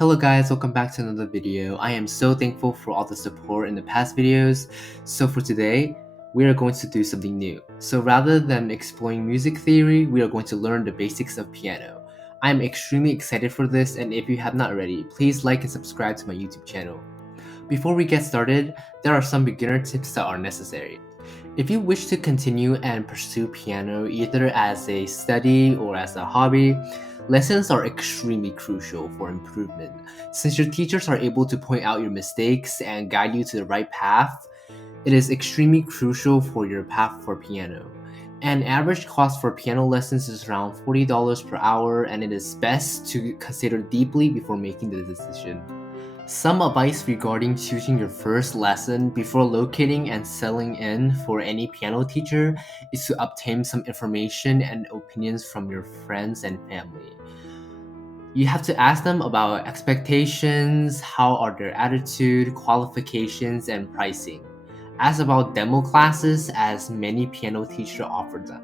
Hello guys, welcome back to another video. I am so thankful for all the support in the past videos. So for today, we are going to do something new. So rather than exploring music theory, we are going to learn the basics of piano. I am extremely excited for this, and if you have not already, please like and subscribe to my YouTube channel. Before we get started, there are some beginner tips that are necessary. If you wish to continue and pursue piano either as a study or as a hobby, lessons are extremely crucial for improvement. Since your teachers are able to point out your mistakes and guide you to the right path, it is extremely crucial for your path for piano. An average cost for piano lessons is around $40 per hour, and it is best to consider deeply before making the decision. Some advice regarding choosing your first lesson before locating and settling in for any piano teacher is to obtain some information and opinions from your friends and family. You have to ask them about expectations, how are their attitude, qualifications, and pricing. Ask about demo classes, as many piano teachers offer them.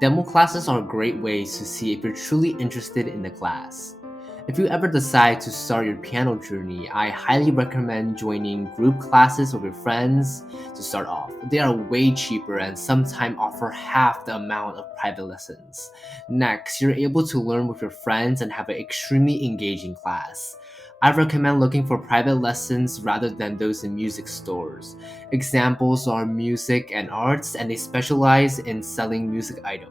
Demo classes are great ways to see if you're truly interested in the class. If you ever decide to start your piano journey, I highly recommend joining group classes with your friends to start off. They are way cheaper and sometimes offer half the amount of private lessons. Next, you're able to learn with your friends and have an extremely engaging class. I recommend looking for private lessons rather than those in music stores. Examples are music and arts, and they specialize in selling music items.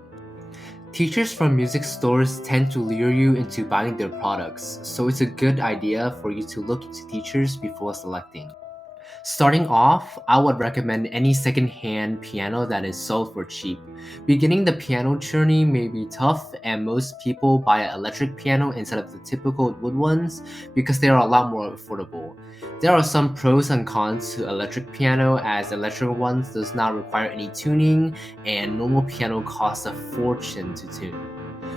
Teachers from music stores tend to lure you into buying their products, so it's a good idea for you to look into teachers before selecting. Starting off, I would recommend any second-hand piano that is sold for cheap. Beginning the piano journey may be tough, and most people buy an electric piano instead of the typical wood ones because they are a lot more affordable. There are some pros and cons to electric piano, as electric ones does not require any tuning, and normal piano costs a fortune to tune.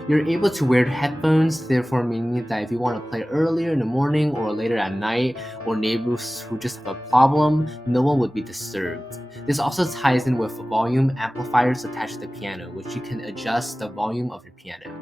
You're able to wear headphones, therefore meaning that if you want to play earlier in the morning or later at night, or neighbors who just have a problem, no one would be disturbed. This also ties in with volume amplifiers attached to the piano, which you can adjust the volume of your piano.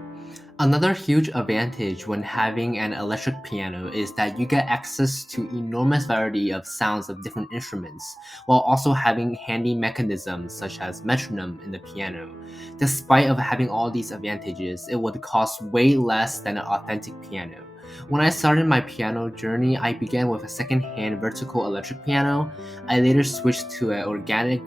Another huge advantage when having an electric piano is that you get access to enormous variety of sounds of different instruments, while also having handy mechanisms such as metronome in the piano. Despite of having all these advantages, it would cost way less than an authentic piano. When I started my piano journey, I began with a second-hand vertical electric piano. I later switched to an organic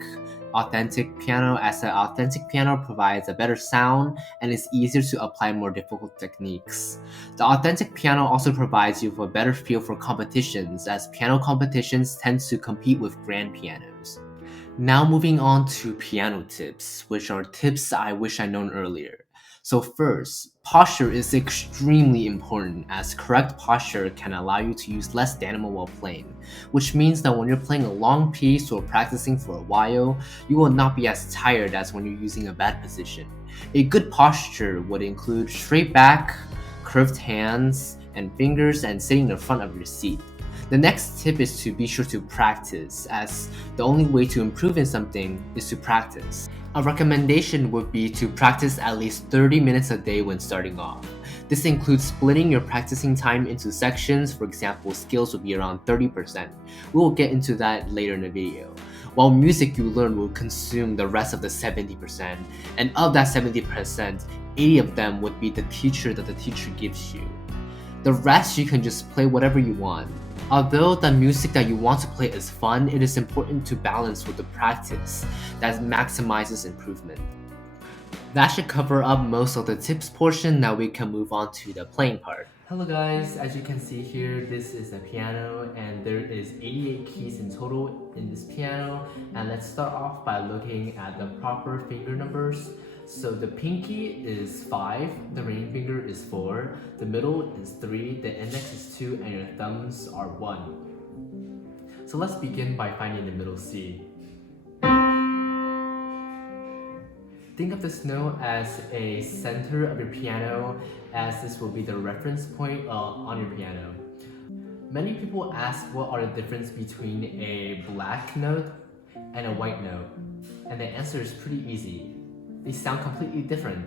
authentic piano, as an authentic piano provides a better sound and is easier to apply more difficult techniques. The authentic piano also provides you with a better feel for competitions, as piano competitions tend to compete with grand pianos. Now moving on to piano tips, which are tips I wish I'd known earlier. So first, posture is extremely important, as correct posture can allow you to use less stamina while playing, which means that when you're playing a long piece or practicing for a while, you will not be as tired as when you're using a bad position. A good posture would include straight back, curved hands and fingers, and sitting in the front of your seat. The next tip is to be sure to practice, as the only way to improve in something is to practice. A recommendation would be to practice at least 30 minutes a day when starting off. This includes splitting your practicing time into sections. For example, skills will be around 30%. We will get into that later in the video. While music you learn will consume the rest of the 70%, and of that 70%, 80 of them would be the teacher that the teacher gives you. The rest you can just play whatever you want. Although the music that you want to play is fun, it is important to balance with the practice that maximizes improvement. That should cover up most of the tips portion. Now we can move on to the playing part. Hello guys, as you can see here, this is the piano and there is 88 keys in total in this piano. And let's start off by looking at the proper finger numbers. So the pinky is 5, the ring finger is 4, the middle is 3, the index is 2, and your thumbs are 1. So let's begin by finding the middle C. Think of this note as a center of your piano, as this will be the reference point on your piano. Many people ask what are the difference between a black note and a white note, and the answer is pretty easy. They sound completely different.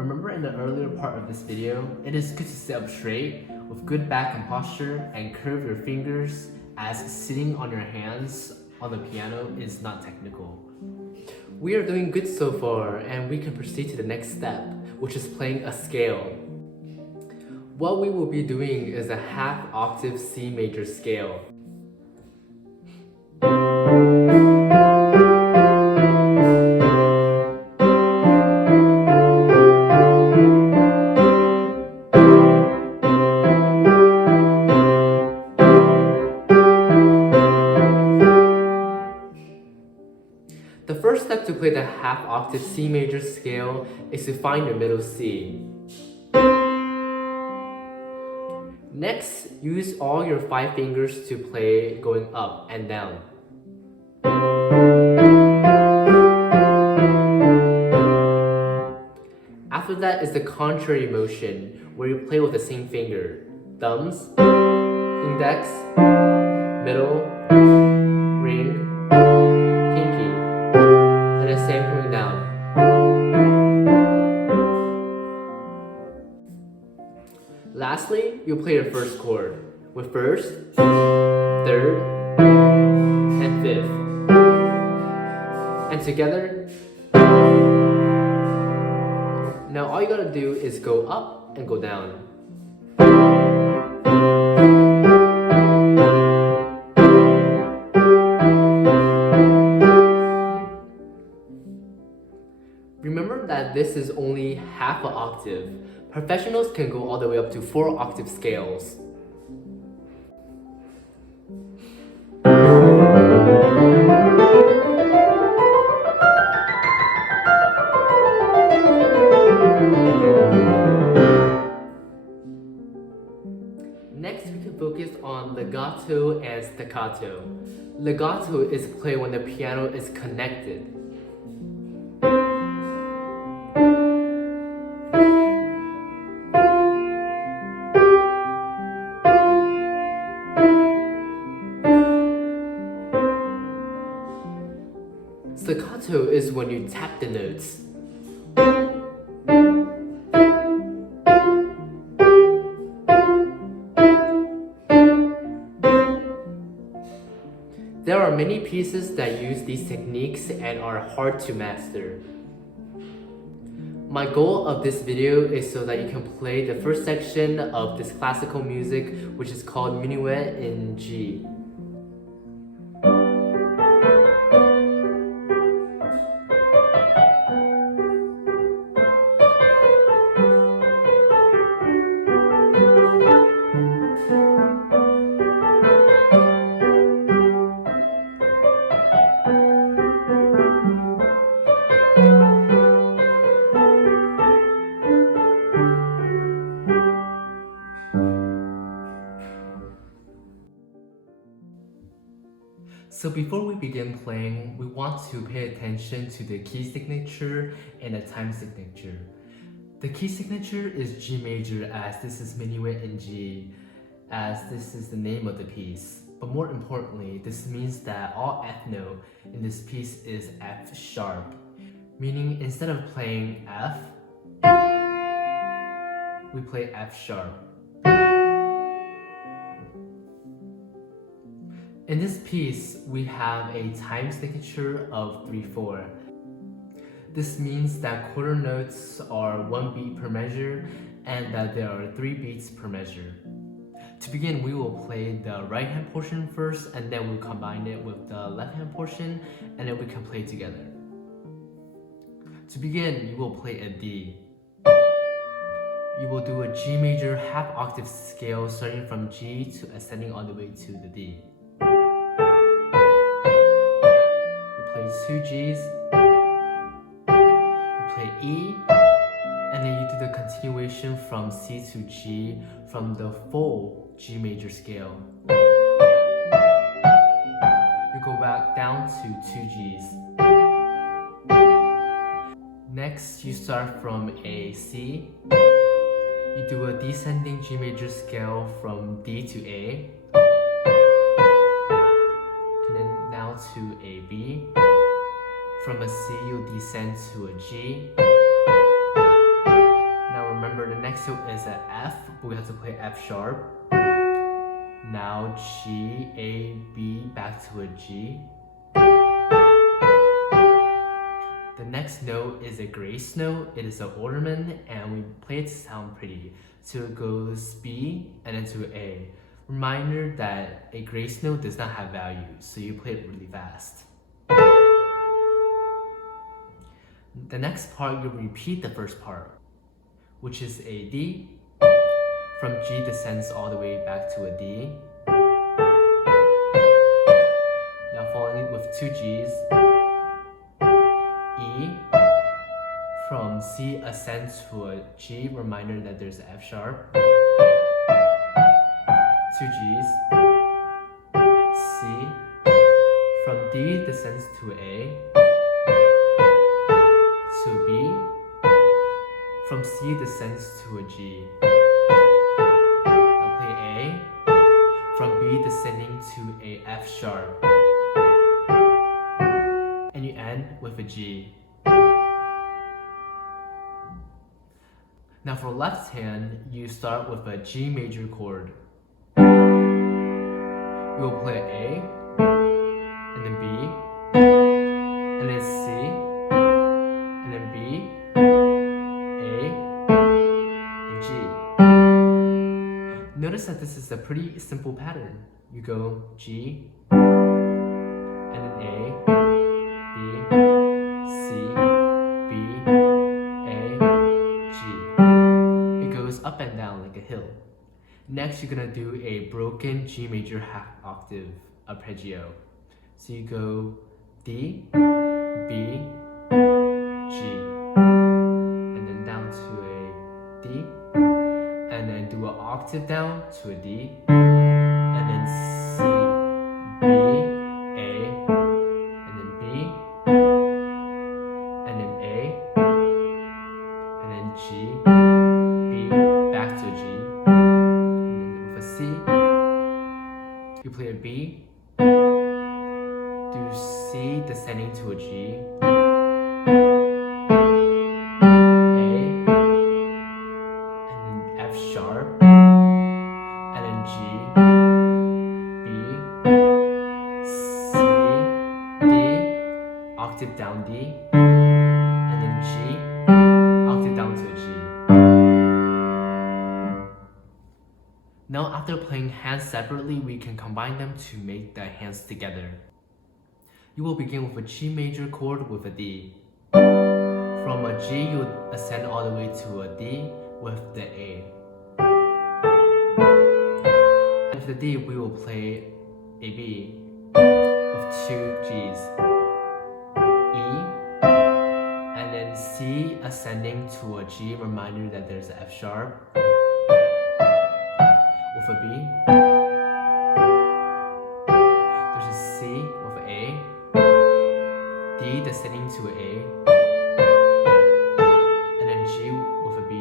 Remember in the earlier part of this video, it is good to sit up straight with good back and posture and curve your fingers, as sitting on your hands on the piano is not technical. We are doing good so far, and we can proceed to the next step, which is playing a scale. What we will be doing is a half octave C major scale. The first step to play the half octave C major scale is to find your middle C. Next, use all your 5 fingers to play going up and down. After that is the contrary motion, where you play with the same finger. Thumbs, index, middle, ring, pinky, and the same coming down. Lastly, you'll play your first chord with first, third, and fifth. And together, now all you gotta do is go up and go down. Remember that this is only half an octave. Professionals can go all the way up to 4 octave scales. Next, we can focus on legato and staccato. Legato is played when the piano is connected. Staccato is when you tap the notes. There are many pieces that use these techniques and are hard to master. My goal of this video is so that you can play the first section of this classical music, which is called Minuet in G. So before we begin playing, we want to pay attention to the key signature and the time signature. The key signature is G major, as this is Minuet in G, as this is the name of the piece. But more importantly, this means that all F note in this piece is F sharp, meaning instead of playing F, we play F sharp. In this piece, we have a time signature of 3/4. This means that quarter notes are 1 beat per measure and that there are 3 beats per measure. To begin, we will play the right hand portion first, and then we'll combine it with the left hand portion, and then we can play together. To begin, you will play a D. You will do a G major half octave scale starting from G to ascending all the way to the D. Play 2 Gs, you play E, and then you do the continuation from C to G from the full G major scale. You go back down to 2 Gs. Next, you start from a C, you do a descending G major scale from D to A, and then now to a B. From a C, you'll descend to a G, next note is an F, but we have to play F sharp. Now G, A, B, back to a G. The next note is a grace note. It is an ornament, and we play it to sound pretty. So it goes B and then to A. Reminder that a grace note does not have values, so you play it really fast. The next part, you'll repeat the first part, which is a D. From G descends all the way back to a D. Now following with two Gs. E. From C ascends to a G, reminder that there's an F sharp. Two Gs. C. From D descends to A. To B. From C descends to a G. Now play A. From B descending to a F sharp. And you end with a G. Now for left hand, you start with a G major chord. You will play A, and then B, and then C, and then B, A, and G. Notice that this is a pretty simple pattern. You go G, and then A, B, C, B, A, G. It goes up and down like a hill. Next, you're gonna do a broken G major half octave arpeggio. So you go D, B, G, and then down to a D, and then do an octave down to a D, and then C, B, A, and then B, and then A, and then G, B, back to a G, and then with a C, you play a B, do C descending to a G, A, and then F sharp, and then G, B, C, D, octave down D, and then G, octave down to a G. Now after playing hands separately, we can combine them to make the hands together. You will begin with a G major chord with a D. From a G, you'll ascend all the way to a D with the A. With the D, we will play a B with two Gs. E, and then C ascending to a G, reminder that there's an F sharp. With a B, there's a C with A, D descending to A, and then G with a B,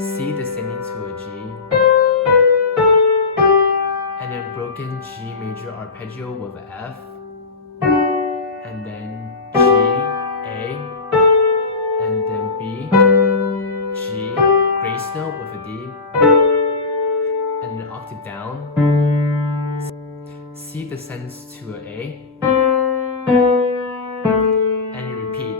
C descending to a G, and then broken G major arpeggio with an F, and then G, A, and then B, G, grace note with a D, and an octave down. C descends to an A, and you repeat.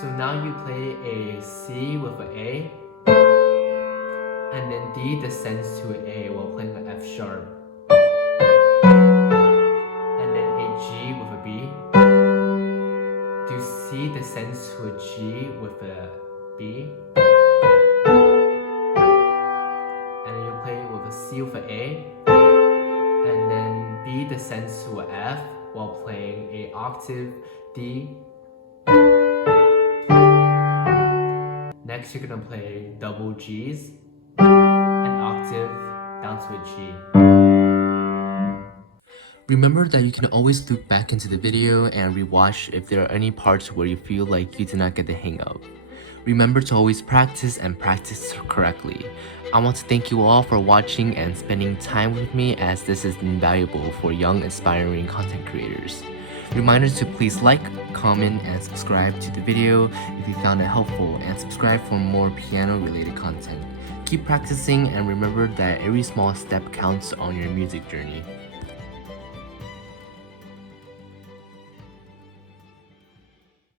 So now you play a C with an A, and then D descends to an A while playing an F sharp. Do C descends to a G with a B, and then you play with a C with an A, and then B descends to a F while playing a octave D. Next, you're gonna play double Gs, an octave down to a G. Remember that you can always loop back into the video and rewatch if there are any parts where you feel like you did not get the hang of. Remember to always practice and practice correctly. I want to thank you all for watching and spending time with me, as this is invaluable for young aspiring content creators. Reminders to please like, comment, and subscribe to the video if you found it helpful, and subscribe for more piano related content. Keep practicing and remember that every small step counts on your music journey.